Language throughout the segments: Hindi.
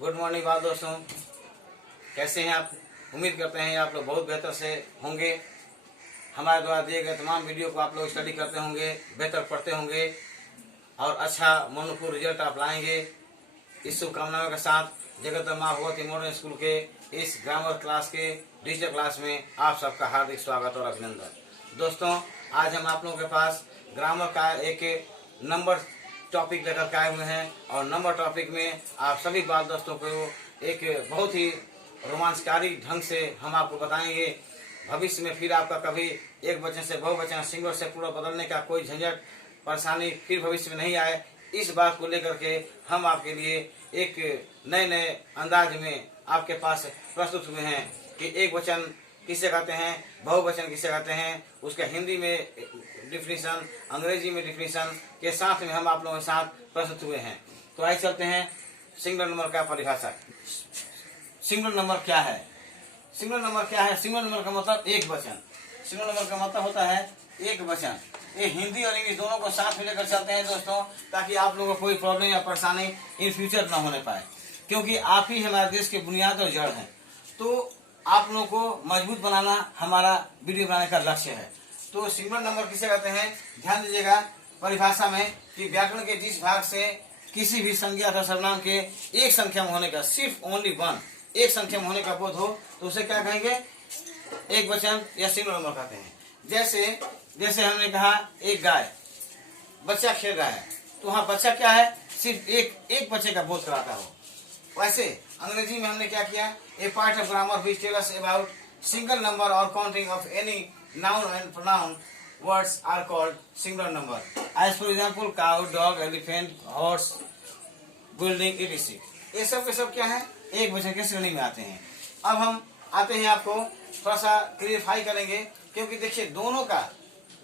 गुड मॉर्निंग बात दोस्तों, कैसे हैं आप। उम्मीद करते हैं आप लोग बहुत बेहतर से होंगे। हमारे द्वारा दिए गए तमाम वीडियो को आप लोग स्टडी करते होंगे, बेहतर पढ़ते होंगे और अच्छा मनोपूर्ण रिजल्ट आप लाएंगे। इस शुभकामनाओं के साथ जगत माँ भगवती मॉडर्न स्कूल के इस ग्रामर क्लास के डिजिटल क्लास में आप सबका हार्दिक स्वागत और अभिनंदन। दोस्तों, आज हम आप लोगों के पास ग्रामर का एक नंबर टॉपिक लेकर के आए हुए हैं और नंबर टॉपिक में आप सभी बाल दोस्तों को एक बहुत ही रोमांचकारी ढंग से हम आपको बताएंगे। भविष्य में फिर आपका कभी एक वचन से बहुवचन, सिंगुलर से पूरा बदलने का कोई झंझट परेशानी फिर भविष्य में नहीं आए, इस बात को लेकर के हम आपके लिए एक नए नए अंदाज में आपके पास प्रस्तुत हुए हैं कि एक वचन किसे कहते हैं, बहुवचन किसे कहते हैं, उसका हिंदी में डिफिनीशन, अंग्रेजी में डिफिनीशन के साथ में हम आप लोगों के साथ प्रस्तुत हुए हैं। तो आइए चलते हैं सिंगुलर नंबर का परिभाषा। सिंगुलर नंबर क्या है? सिंगुलर नंबर क्या है? सिंगुलर नंबर का मतलब एक वचन। सिंगुलर नंबर का मतलब होता है एक वचन। ये हिंदी और इंग्लिश दोनों को साथ में लेकर चलते हैं दोस्तों, ताकि आप लोगों को कोई प्रॉब्लम या परेशानी इन फ्यूचर न होने पाए, क्योंकि आप ही हमारे देश के बुनियाद और जड़ हैं। तो आप लोगों को मजबूत बनाना हमारा वीडियो बनाने का लक्ष्य है। तो सिंगुलर नंबर किसे कहते हैं, ध्यान दीजिएगा परिभाषा में कि व्याकरण के जिस भाग से किसी भी संज्ञा अथवा सर्वनाम के एक संख्या में होने का, सिर्फ ओनली वन, एक संख्या में होने का बोध हो तो उसे क्या कहेंगे, एक वचन या सिंगुलर नंबर कहते हैं। जैसे हमने कहा एक गाय, बच्चा खेल रहा है, तो वहाँ बच्चा क्या है, सिर्फ एक बच्चे का बोध कराता हो। वैसे अंग्रेजी में हमने क्या किया, a part of grammar which tell us about single number और counting of any noun and pronoun words are called singular number, as for example cow, dog, elephant, horse, building, etc. ये सब के सब क्या है, एक वचन के श्रेणी में आते हैं। अब हम आते हैं, आपको थोड़ा सा क्लियरिफाई करेंगे, क्योंकि देखिए दोनों का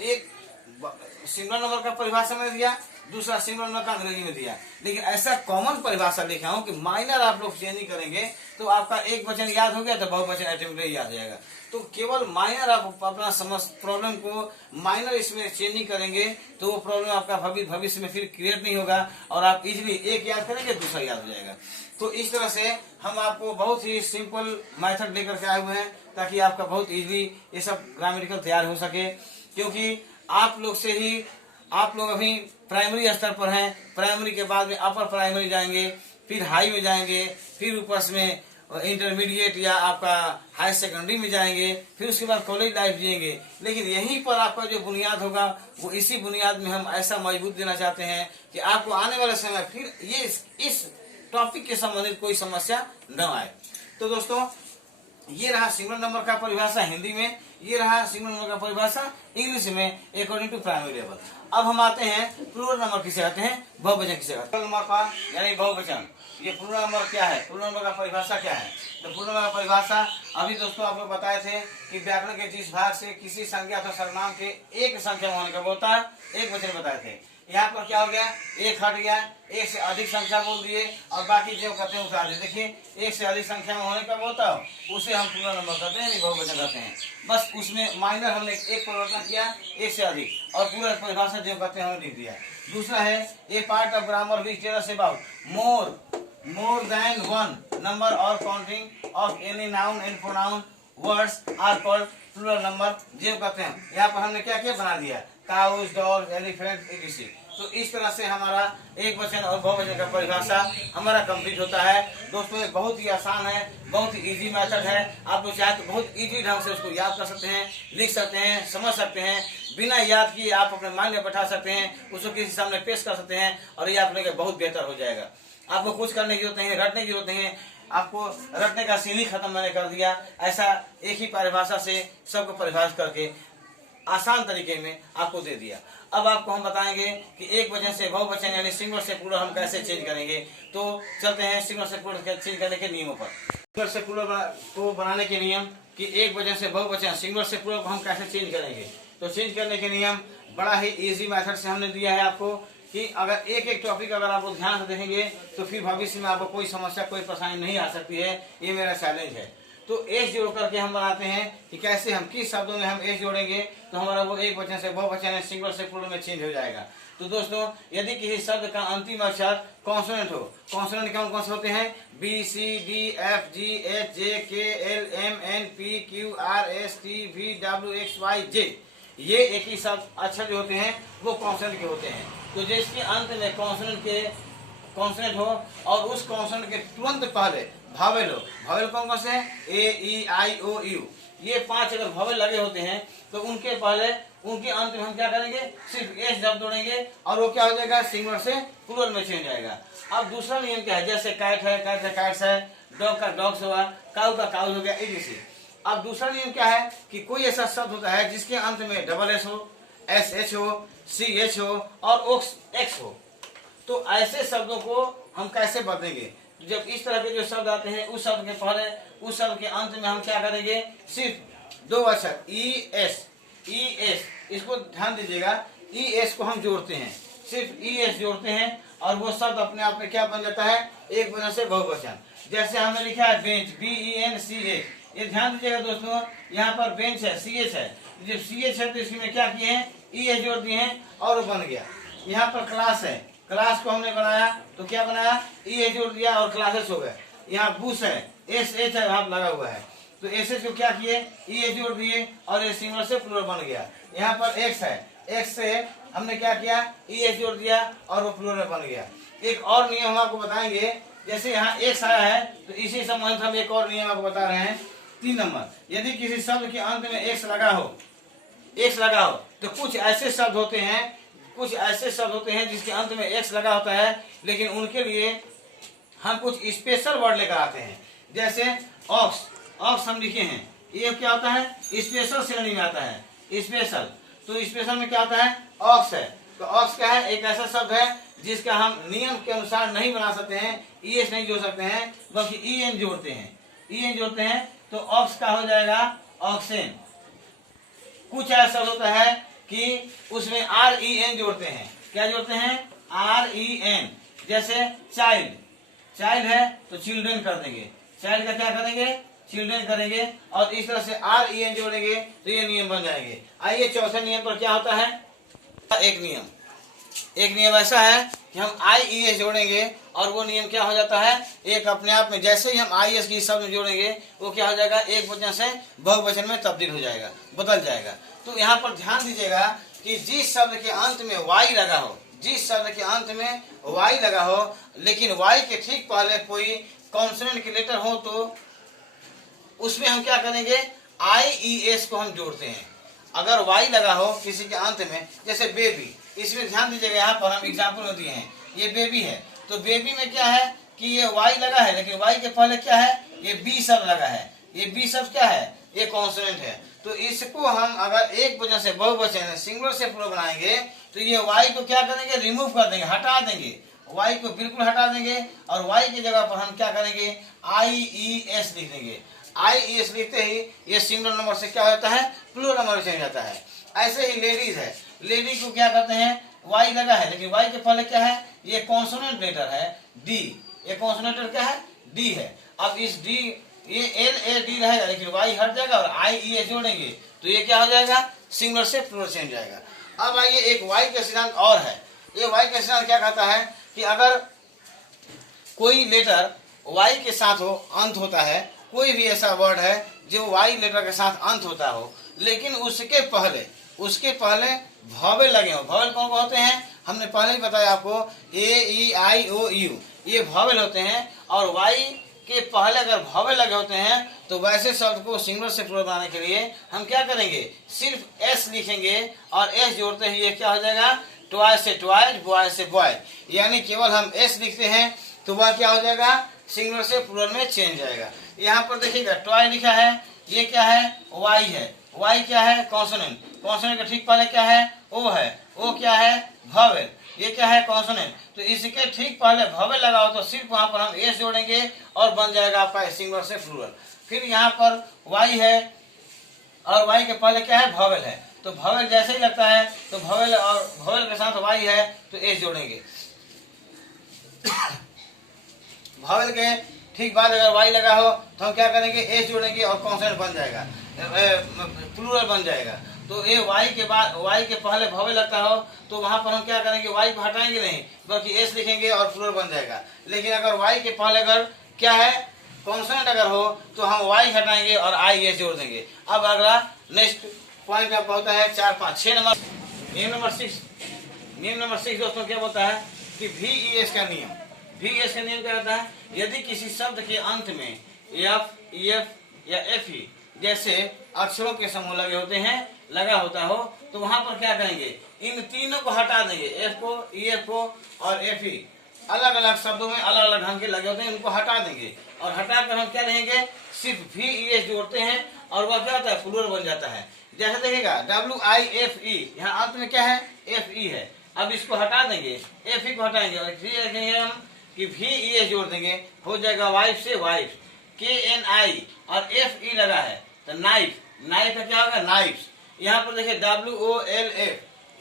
एक सिंगुलर नंबर का परिभाषा में दिया, दूसरा सिंगुलर नंबर का अंग्रेजी में दिया, लेकिन ऐसा कॉमन परिभाषा लिखा हूं कि माइनर आप लोग चेंज नहीं करेंगे तो आपका एक वचन याद हो गया तो बहुवचन ऑटोमेटिकली याद हो जाएगा। तो केवल माइनर आप अपना प्रॉब्लम को माइनर इसमें चेंज नहीं करेंगे तो वो प्रॉब्लम आपका भविष्य में फिर क्रिएट नहीं होगा और आप इजीली एक याद करेंगे दूसरा याद हो जाएगा। तो इस तरह से हम आपको बहुत ही सिंपल मेथड लेकर के आए हुए हैं, ताकि आपका बहुत इजीली ये सब ग्रामेटिकल तैयार हो सके, क्योंकि आप लोग अभी प्राइमरी स्तर पर हैं, प्राइमरी के बाद में अपर प्राइमरी जाएंगे, फिर हाई में जाएंगे, फिर ऊपर में इंटरमीडिएट या आपका हाई सेकेंडरी में जाएंगे, फिर उसके बाद कॉलेज लाइफ जिएंगे। लेकिन यहीं पर आपका जो बुनियाद होगा वो इसी बुनियाद में हम ऐसा मजबूत देना चाहते हैं कि आपको आने वाले समय फिर ये इस टॉपिक के संबंधित कोई समस्या न आए। तो दोस्तों, ये रहा सिंगुलर नंबर का परिभाषा हिंदी में, ये रहा सिंगुलर नंबर का परिभाषा इंग्लिश में अकॉर्डिंग टू प्राइमरी लेवल। अब हम आते हैं प्लूरल नंबर किसे कहते हैं, बहुवचन किसे कहते हैं। नंबर का यानी बहुवचन, ये प्लूरल नंबर क्या है, प्लूरल नंबर का परिभाषा क्या है। तो प्लूरल नंबर का परिभाषा अभी दोस्तों आप लोग बताए थे कि व्याकरण के जिस भाग से किसी संज्ञा अथवा सर्वनाम के एक संख्या में होने का होता है, एक वचन बताए थे। यहाँ पर क्या हो गया, एक हट गया, एक से अधिक संख्या बोल दिए और बाकी जो कहते हैं उतार दिए। देखिए एक से अधिक संख्या में होने का होता है उसे हम प्लूरल नंबर कहते हैं, बहुवचन कहते हैं। बस उसमें माइनर हमने एक परिवर्तन किया, एक से अधिक, और पूरा परिभाषा जो कहते हैं हमने लिख दिया। दूसरा है a part of grammar which tell us about more than one number और counting of any noun and pronoun words are called plural number, जो कहते हैं। यहाँ पर हमने क्या किया, बना दिया काउज, डॉग, एलिफेंट, etc। तो इस तरह से हमारा एक वचन और बहुवचन का परिभाषा हमारा कंप्लीट होता है। दोस्तों ये बहुत ही आसान है, बहुत ही इजी मेथड है। आप लोग चाहे तो बहुत इजी ढंग से उसको याद कर सकते हैं, लिख सकते हैं, समझ सकते हैं, बिना याद किए आप अपने माइंड में बैठा सकते हैं, उसको किसी सामने पेश कर सकते हैं और ये आप लोग बहुत बेहतर हो जाएगा। आपको कुछ करने की जरूरत नहीं है, रटने की जरूरत नहीं है, आपको रटने का सीन ही खत्म मैंने कर दिया। ऐसा एक ही परिभाषा से सबको परिभाषित करके आसान तरीके में आपको दे दिया। अब आपको हम बताएंगे कि एक वचन से बहुवचन यानी सिंगुलर से प्लूरल हम कैसे चेंज करेंगे। तो चलते हैं सिंगुलर से प्लूरल चेंज करने के नियमों पर। सिंगुलर से प्लूरल को बनाने के नियम कि एक वचन से बहुवचन सिंगुलर से प्लूरल को हम कैसे चेंज करेंगे। तो चेंज करने के नियम बड़ा ही इजी मेथड से हमने दिया है आपको, कि अगर एक टॉपिक अगर आप ध्यान से देखेंगे तो फिर भविष्य में आपको कोई समस्या, कोई परेशानी नहीं आ सकती है। ये मेरा चैलेंज है। तो एस जोड़ करके हम बनाते हैं कि कैसे हम किस शब्दों में हम एस जोड़ेंगे तो हमारा वो एक वचन से बहुवचन सिंगुलर से प्लूरल में चेंज हो जाएगा। तो दोस्तों यदि किसी शब्द का अंतिम अक्षर कॉन्सोनेंट हो, कॉन्सोनेंट कौन कौन से होते हैं? B, C, D, F, G, H, J, K, L, M, N, P, Q, R, S, T, V, W, X, Y, J. ये एक ही शब्द अक्षर जो होते हैं वो कॉन्सोनेंट के होते हैं। तो जिसके अंत में कॉन्सोनेंट हो और उस कॉन्सोनेंट के तुरंत पहले भावेल हो, भावेल कौन कौन से हैं? ए, ई, आई, ओ, यू, ये 5 अगर भावेल लगे होते हैं तो उनके पहले उनके अंत में हम क्या करेंगे? सिर्फ एस शब्द जोड़ेंगे और वो क्या हो जाएगा? सिंगुलर से प्लूरल में चेंज जाएगा। अब दूसरा नियम क्या है? जैसे कैट है, कैट है, कैट्स है, डॉग का डॉग्स हुआ, काउ का काउस हो गया, इसी। अब दूसरा नियम क्या है कि कोई ऐसा शब्द होता है जिसके अंत में डबल एस हो, एस एच हो, सी एच हो और ओक्स एक्स हो, तो ऐसे शब्दों को हम कैसे बदलेंगे? जब इस तरह के जो शब्द आते हैं उस शब्द के पहले उस शब्द के अंत में हम क्या करेंगे? सिर्फ 2 अक्षर ई एस, इसको ध्यान दीजिएगा, ई एस को हम जोड़ते हैं, सिर्फ ई एस जोड़ते हैं और वो शब्द अपने आप में क्या बन जाता है? एक वचन से बहुवचन। जैसे हमने लिखा है बेंच, BENCH, ये ध्यान दीजिएगा दोस्तों, यहाँ पर बेंच है, CH है, जब CH है तो इसमें क्या किए हैं? ES जोड़ दिए हैं और वो बन गया। यहाँ पर क्लास है, क्लास को हमने बनाया तो क्या बनाया? ES जोड़ दिया और क्लासेस हो गए। यहाँ बुश है, SH है, वहां लगा हुआ है, तो SH को क्या किए? ES जोड़ दिए और ये सिंगुलर से प्लूरल बन गया। यहाँ पर X है, X से हमने क्या किया? ES जोड़ दिया और वो प्लूरल बन गया। एक और नियम हम आपको बताएंगे, जैसे यहाँ X आया है तो इसी संबंध हम एक और नियम आपको बता रहे हैं। 3 नंबर, यदि किसी शब्द के अंत में X लगा हो तो कुछ ऐसे शब्द होते हैं जिसके अंत में X लगा होता है, लेकिन उनके लिए हम कुछ स्पेशल वर्ड लेकर आते हैं। जैसे ऑक्स हम लिखे हैं, ये क्या होता है? स्पेशल श्रेणी में आता है, स्पेशल। तो स्पेशल में क्या आता है? ऑक्स है। तो ऑक्स क्या है? एक ऐसा शब्द है जिसका हम नियम के अनुसार नहीं बना सकते हैं, ES नहीं जोड़ सकते हैं, बल्कि EN जोड़ते हैं, तो ऑक्स का हो जाएगा ऑक्सेन। कुछ ऐसा होता है कि उसमें REN जोड़ते हैं। क्या जोड़ते हैं? REN। जैसे चाइल्ड है तो चिल्ड्रन कर देंगे, चाइल्ड का क्या करेंगे? चिल्ड्रन करेंगे, और इस तरह से REN जोड़ेंगे तो ये नियम बन जाएंगे। आइए चौथे नियम पर क्या होता है? एक नियम ऐसा है कि हम IES जोड़ेंगे और वो नियम क्या हो जाता है? एक अपने आप में जैसे ही हम IES की शब्द में जोड़ेंगे वो क्या हो जाएगा? एक वचन से बहुवचन में तब्दील हो जाएगा, बदल जाएगा। तो यहाँ पर ध्यान दीजिएगा कि जिस शब्द के अंत में Y लगा हो, लेकिन Y के ठीक पहले कोई कॉन्सोनेंट के लेटर हो तो उसमें हम क्या करेंगे? IES को हम जोड़ते हैं। अगर Y लगा हो किसी के अंत में, जैसे बेबी, इसमें ध्यान दीजिएगा, यहाँ पर हम एग्जाम्पल में दिए हैं, ये बेबी है, तो बेबी में क्या है कि ये Y लगा है, लेकिन Y के पहले क्या है? ये B शब्द लगा है। ये B शब्द क्या है? ये कॉन्सोनेंट है। तो इसको हम अगर एक वचन से बहुवचन सिंगुलर से प्लूरल बनाएंगे तो ये Y को क्या करेंगे? रिमूव कर देंगे, हटा देंगे, Y को बिल्कुल हटा देंगे और Y की जगह पर हम क्या करेंगे? IES लिख देंगे। IES लिखते ही ये सिंगुलर नंबर से क्या होता है? प्लूरल नंबर में चेंज जाता है। ऐसे ही लेडीज है, लेडी को क्या करते हैं? Y लगा है, लेकिन Y के पहले क्या है? ये कॉन्सोनेंट लेटर है D, ये कॉन्सोनेंट लेटर क्या है? D है। अब इस D, ये LAD रहेगा, लेकिन Y हट जाएगा और IES जोड़ेंगे तो ये क्या हो जाएगा? सिंगुलर से प्लूरल चेंज जाएगा। अब आइए एक Y का सिद्धांत और है। ये Y का सिद्धांत क्या कहता है कि अगर कोई लेटर Y के साथ हो, अंत होता है, कोई भी ऐसा वर्ड है जो Y लेटर के साथ अंत होता हो, लेकिन उसके पहले भावेल लगे हो। भावेल कौन कौन होते हैं? हमने पहले ही बताया आपको, AEIOU, ये भावेल होते हैं। और Y के पहले अगर भावेल लगे होते हैं तो वैसे शब्द को सिंगुलर से प्लूरल बनाने के लिए हम क्या करेंगे? सिर्फ S लिखेंगे और S जोड़ते ही ये क्या हो जाएगा? ट्वाइस से ट्वाइस, बॉयज से बॉय, यानी केवल हम S लिखते हैं तो वह क्या हो जाएगा? सिंगुलर से प्लूरल में चेंज जाएगा। यहाँ पर देखिएगा ट्वाई लिखा है, ये क्या है? Y है। Y क्या है? कॉन्सोनेंट। कॉन्सोनेंट का ठीक पहले क्या है? O है। O क्या है? भावेल। ये क्या है? कॉन्सोनेंट। तो इसके ठीक पहले भावेल लगा हो तो सिर्फ वहां पर हम S जोड़ेंगे और बन जाएगा आपका सिंगुलर से प्लूरल। फिर यहाँ पर Y है और Y के पहले क्या है? भावेल है, तो भावेल जैसे ही लगता है तो भावेल और भावेल के साथ Y है तो S जोड़ेंगे। भावेल के ठीक बाद अगर वाई लगा हो तो हम क्या करेंगे, एस जोड़ेंगे और कॉन्सोनेंट बन जाएगा, प्लूरल बन जाएगा। तो ये वाई के बाद, वाई के पहले भवे लगता हो तो वहां पर हम क्या करेंगे, वाई को हटाएंगे नहीं, बल्कि एस लिखेंगे और प्लूरल बन जाएगा। लेकिन अगर वाई के पहले अगर क्या है, कॉन्सोनेंट अगर हो तो हम वाई हटाएंगे और आई एस जोड़ देंगे। अब अगला नेक्स्ट पॉइंट आपका होता है 4, 5, 6 नंबर, नियम नंबर 6 दोस्तों क्या होता है कि VES का नियम। VES का नियम क्या होता है, यदि किसी शब्द के अंत में एफ, EF या FE जैसे अक्षरों के समूह लगे होते हैं, लगा होता हो, तो वहां पर क्या करेंगे, इन तीनों को हटा देंगे, F को, EF को और FE अलग अलग शब्दों में अलग अलग ढंग के लगे होते हैं, उनको हटा देंगे और हटाकर हम क्या लेंगे, सिर्फ VES जोड़ते हैं और वह क्या होता है, प्लूरल बन जाता है। जैसे देखिएगा WIFE, यहाँ अंत में क्या है, FE है। अब इसको हटा देंगे, FE को हटाएंगे और फिर रखेंगे हम कि VES जोड़ देंगे, हो जाएगा वाइफ से वाइफ, KNI और FE लगा है तो नाइफ, नाइफ का क्या होगा, नाइफ्स। यहाँ पर देखिए WOLF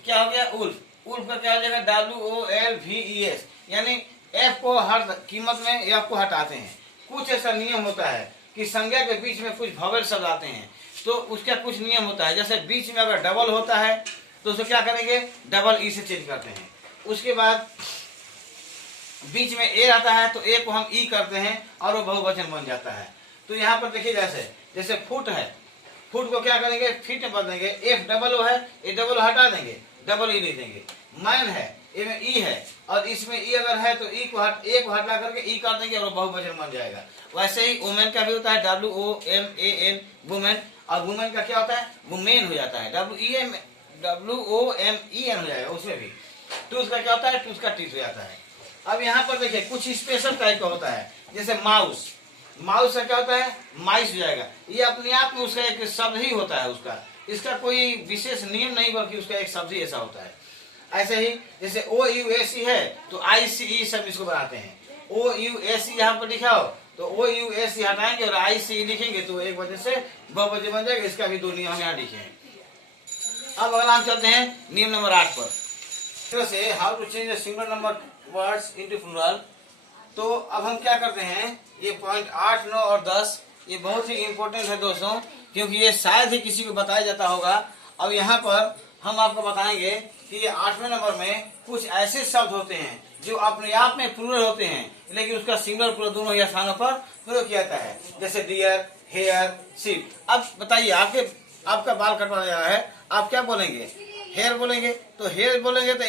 क्या हो गया, उल्फ, उल्फ का क्या हो जाएगा, WOLVES, यानी F को हर कीमत में F को हटाते हैं। कुछ ऐसा नियम होता है कि संज्ञा के बीच में कुछ भवेल शब्द आते हैं तो उसका कुछ नियम होता है, जैसे बीच में अगर डबल होता है तो उसको क्या करेंगे, डबल ई से चेंज करते हैं। उसके बाद बीच में ए आता है तो ए को हम ई करते हैं और वो बहुवचन बन जाता है। तो यहाँ पर देखिए जैसे फुट है, फुट को क्या करेंगे, फीट में बदल देंगे, एफ डबल ओ है, ए डबल ओ हटा देंगे, डबल ई नहीं देंगे। मैन है, ए में ई है और इसमें ई अगर है तो ई को ए को हटा करके ई कर देंगे और बहुवचन बन जाएगा। वैसे ही वुमेन का भी होता है, WOMAN वुमेन, और वुमेन का क्या होता है, वुमेन हो जाता है, WOMEN हो जाएगा उसमें भी। टूथ का क्या होता है, टूथ का टीथ हो जाता है। अब यहाँ पर देखिए कुछ स्पेशल टाइप का होता है, जैसे माउस, माउस का क्या होता है, माइस हो जाएगा। ये अपने आप में उसका एक शब्द ही होता है, उसका इसका कोई विशेष नियम नहीं, बल्कि उसका एक शब्द ही ऐसा होता है। ऐसे ही जैसे OUSE है तो ICE सब इसको बनाते हैं। OUSE यहाँ पर लिखा हो तो OUSE हटाएंगे और ICE लिखेंगे तो एक वजह से बहुवचन बन जाएगा। इसका भी दो नियम यहाँ लिखे हैं। अब अगला हम चलते हैं नियम नंबर 8 पर, से how to change single number words into plural. तो अब हम क्या करते हैं, ये पॉइंट 8, 9 और 10 ये बहुत ही इम्पोर्टेंट है दोस्तों, क्योंकि ये शायद ही किसी को बताया जाता होगा। अब यहाँ पर हम आपको बताएंगे कि ये 8वें नंबर में कुछ ऐसे शब्द होते हैं जो अपने आप में प्लूरल होते हैं, लेकिन उसका सिंगल प्लूरल दोनों ही स्थानों पर प्रयोग किया जाता है, जैसे डियर, हेयर, शीप। अब बताइए आपका बाल कटवाने जा रहा है, आप क्या बोलेंगे, हेयर बोलेंगे। तो हेयर बोलेंगे तो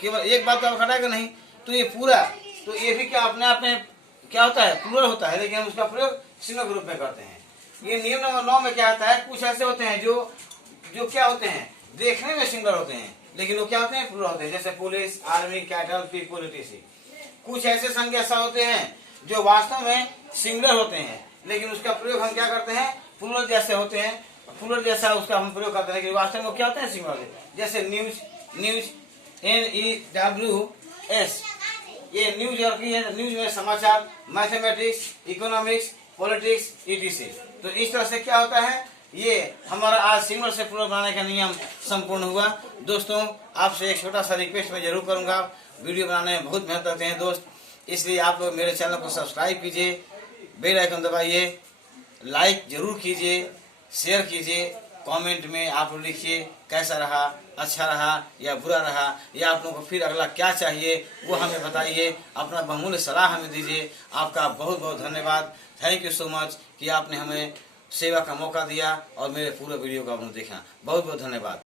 केवल एक बात तो आप हटाएगा नहीं, तो ये पूरा, तो ये भी क्या अपने आप में क्या होता है, प्लूरल होता है, लेकिन हम उसका प्रयोग सिंगल ग्रुप में करते हैं। ये नियम नंबर 9 में क्या आता है, कुछ ऐसे होते हैं जो क्या होते हैं, देखने में सिंगल होते हैं लेकिन वो क्या होते हैं, प्लूरल होते हैं, जैसे police, army, cattle, people, etc। कुछ ऐसे संज्ञा ऐसा होते हैं जो वास्तव में सिंगल होते हैं, लेकिन उसका प्रयोग हम क्या करते हैं, प्लूरल जैसे होते हैं, प्लूरल जैसा उसका हम प्रयोग करते हैं, लेकिन वास्तव में क्या होते हैं, सिंगल होते हैं। जैसे न्यूज, NEWS, ये न्यूज है, न्यूज में समाचार, मैथमेटिक्स, इकोनॉमिक्स, पॉलिटिक्स, etc। तो इस तरह से क्या होता है, ये हमारा आज सिंगल से प्लूरल बनाने का नियम संपूर्ण हुआ। दोस्तों आपसे एक छोटा सा रिक्वेस्ट मैं जरूर करूंगा, वीडियो बनाने में बहुत मेहनत करते हैं दोस्त, इसलिए आप लोग मेरे चैनल को सब्सक्राइब कीजिए, बेल आइकन दबाइए, लाइक जरूर कीजिए, शेयर कीजिए, कमेंट में आप लोग लिखिए कैसा रहा, अच्छा रहा या बुरा रहा, या आप लोगों को फिर अगला क्या चाहिए वो हमें बताइए, अपना बहुमूल्य सलाह हमें दीजिए। आपका बहुत बहुत धन्यवाद, थैंक यू सो मच कि आपने हमें सेवा का मौका दिया और मेरे पूरे वीडियो को आपने देखा। बहुत बहुत धन्यवाद।